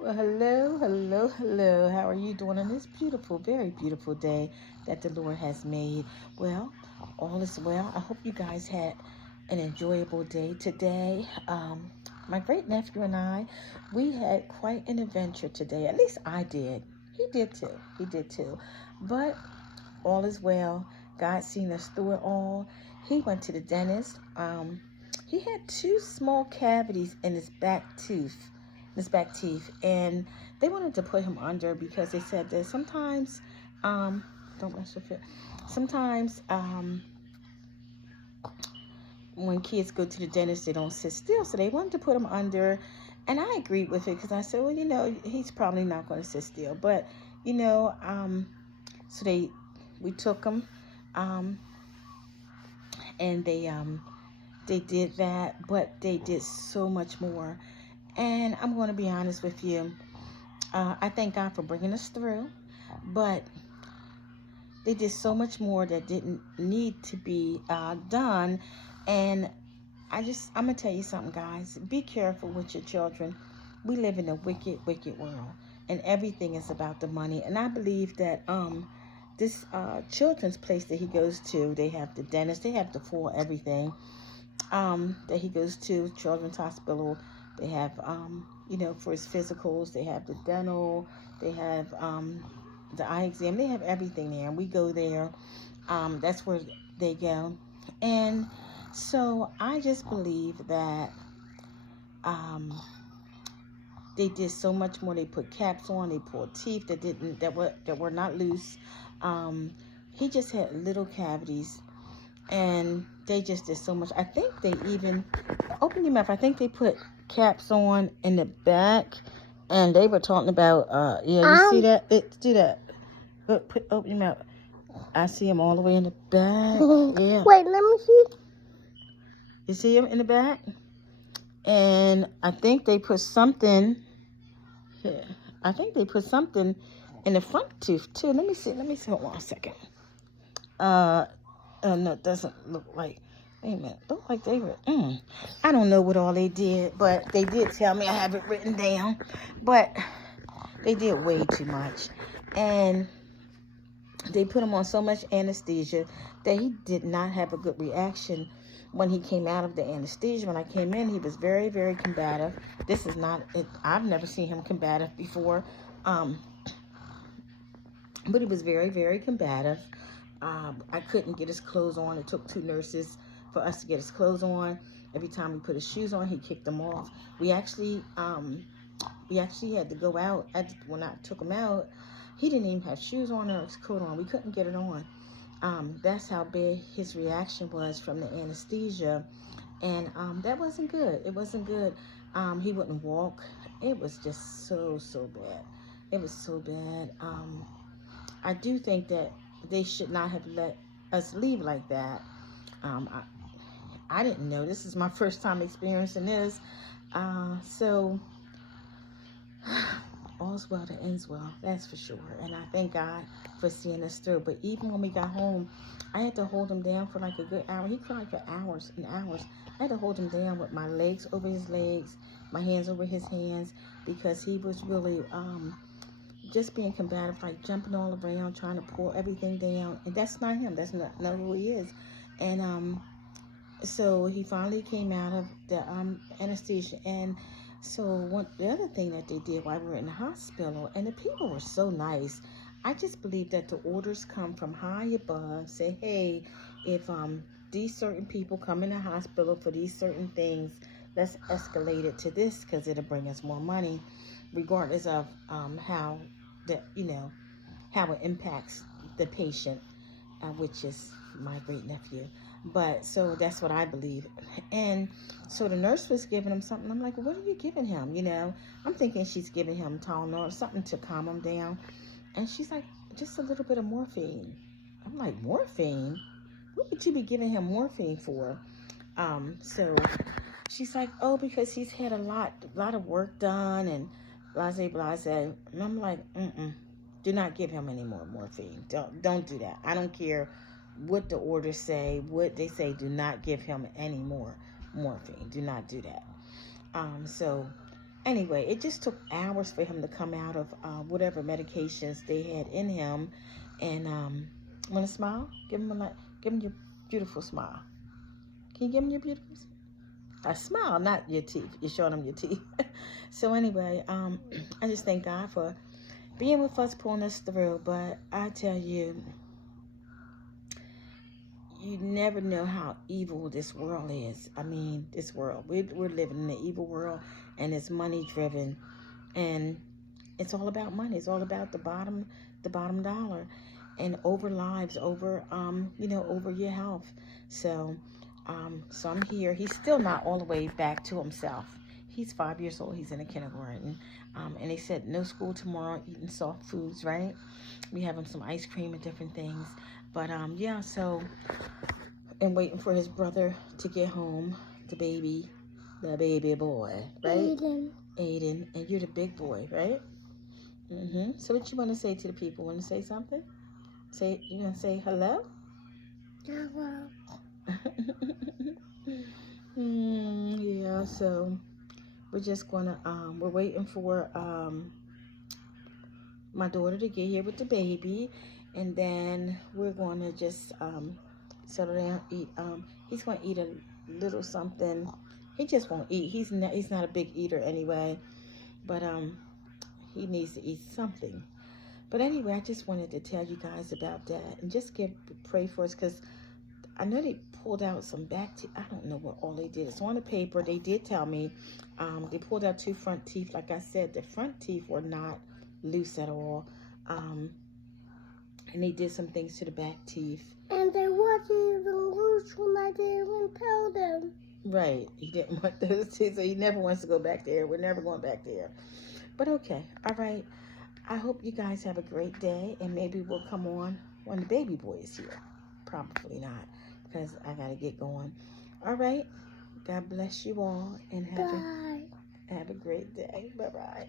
Well, hello, hello, hello. How are you doing on this beautiful, very beautiful day that the Lord has made? Well, all is well. I hope you guys had an enjoyable day today. My great nephew and I, we had quite an adventure today. At least I did. He did too. He did too. But all is well. God seen us through it all. He went to the dentist. He had two small cavities in his back teeth, and they wanted to put him under because they said that sometimes, um, don't mess with it. Sometimes, when kids go to the dentist, they don't sit still, so they wanted to put him under, and I agreed with it because I said, well, he's probably not going to sit still, but you know, so we took him, um, and they did that, but they did so much more. And I'm going to be honest with you. I thank God for bringing us through, but they did so much more that didn't need to be done. And I'm going to tell you something, guys. Be careful with your children. We live in a wicked, wicked world, and everything is about the money. And I believe that this children's place that he goes to, they have the dentist, they have the full everything that he goes to, children's hospital. They have, for his physicals, they have the dental, they have the eye exam, they have everything there. And we go there. That's where they go. And so I just believe that they did so much more. They put caps on, they pulled teeth that were not loose. He just had little cavities, and they just did so much. I think they even open your mouth. I think they put caps on in the back, and they were talking about yeah. You see that? Do that. Open your mouth. I see him all the way in the back. Yeah. Wait, let me see. You see him in the back, and I think they put something. Yeah. I think they put something in the front tooth too. Let me see. Hold on a second. No, it doesn't look like. Wait a minute. Look like they were. I don't know what all they did, but they did tell me. I have it written down, but they did way too much, and they put him on so much anesthesia that he did not have a good reaction when he came out of the anesthesia. When I came in, he was very, very combative. This is not. I've never seen him combative before, but he was very, very combative. I couldn't get his clothes on. It took two nurses for us to get his clothes on. Every time we put his shoes on, he kicked them off. We actually had to go out. When I took him out, he didn't even have shoes on or his coat on. We couldn't get it on. That's how big his reaction was from the anesthesia, and that wasn't good. It wasn't good. He wouldn't walk. It was just so bad. It was so bad. I do think that they should not have let us leave like that. I didn't know. This is my first time experiencing this. So all's well that ends well, that's for sure. And I thank God for seeing us through. But even when we got home, I had to hold him down for like a good hour. He cried for hours and hours. I had to hold him down with my legs over his legs, my hands over his hands, because he was really just being combative, like jumping all around, trying to pull everything down. And that's not him. That's not who he is. And so he finally came out of the anesthesia. And so the other thing that they did while we were in the hospital, and the people were so nice. I just believe that the orders come from high above. Say, hey, if these certain people come in the hospital for these certain things, let's escalate it to this because it'll bring us more money, regardless of how how it impacts the patient, which is my great nephew. But so that's what I believe. And so the nurse was giving him something. I'm like, what are you giving him? I'm thinking she's giving him Tylenol or something to calm him down. And she's like, just a little bit of morphine. I'm like, morphine? What would you be giving him morphine for? So she's like, oh, because he's had a lot of work done and blase blase. And I'm like, do not give him any more morphine. Don't do that. I don't care what the orders say, what they say. Do not give him any more morphine. Do not do that. So Anyway, it just took hours for him to come out of whatever medications they had in him. And want to smile? Give him your beautiful smile. Can you give him your beautiful smile? A smile, not your teeth. You're showing them your teeth. So anyway, I just thank God for being with us, pulling us through. But I tell you, you never know how evil this world is. I mean, this world. We're living in an evil world, and it's money driven, and it's all about money. It's all about the bottom dollar, and over lives, over over your health. So, so I'm here. He's still not all the way back to himself. He's 5 years old. He's in a kindergarten, and they said no school tomorrow. Eating soft foods, right? We have him some ice cream and different things. But yeah. So, and waiting for his brother to get home, the baby boy, right? Aiden, and you're the big boy, right? So what you want to say to the people? Want to say something? You want to say hello? Hello. Yeah. So we're just gonna we're waiting for my daughter to get here with the baby, and then we're gonna just settle down, eat. He's gonna eat a little something. He just won't eat. He's not a big eater anyway, but he needs to eat something. But anyway, I just wanted to tell you guys about that and just pray for us, because I know they pulled out some back teeth. I don't know what all they did. It's on the paper. They did tell me they pulled out 2 front teeth. Like I said, the front teeth were not loose at all. And they did some things to the back teeth. And they wasn't even loose when I didn't even tell them. Right. He didn't want those teeth, so he never wants to go back there. We're never going back there. But okay. All right. I hope you guys have a great day, and maybe we'll come on when the baby boy is here. Probably not, because I got to get going. All right. God bless you all, and have a great day. Bye-bye.